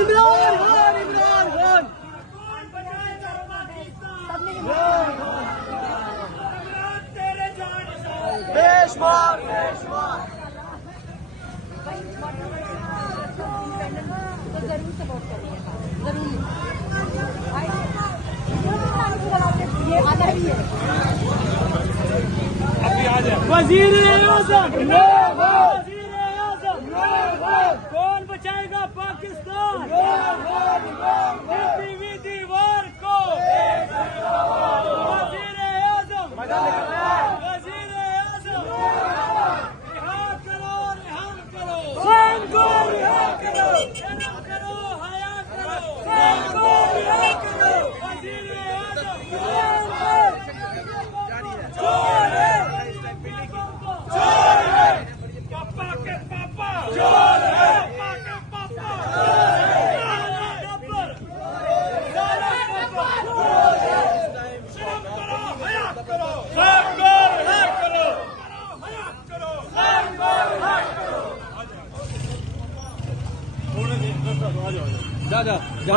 इमरान खान, इमरान खान। पेशवार, पेशवार। तो जरूर सपोर्ट करिए, जरूर। ये आना ही है। वजीर आज़म, वजीर आज़म, कौन बचाएगा पाकिस्तान? पृथ्वी दीवार को वजीर आज़म, वजीर आज़म, रिहा करो, रिहा करो, खान को रिहा करो, जन्म करो, हया करो, खान को रिहा करो, वजीर आज़म। चोर है, चोर है, पापा के पापा, चोर है, पापा के पापा, काला गब्बर, काला गब्बर, शर्म करो, हया करो, शर्म करो, हया करो, हया करो, शर्म करो, हया करो। जा जा जा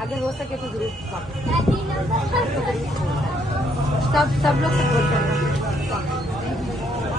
अगर हो सके तो जरूर सब लोग सपोर्ट करना।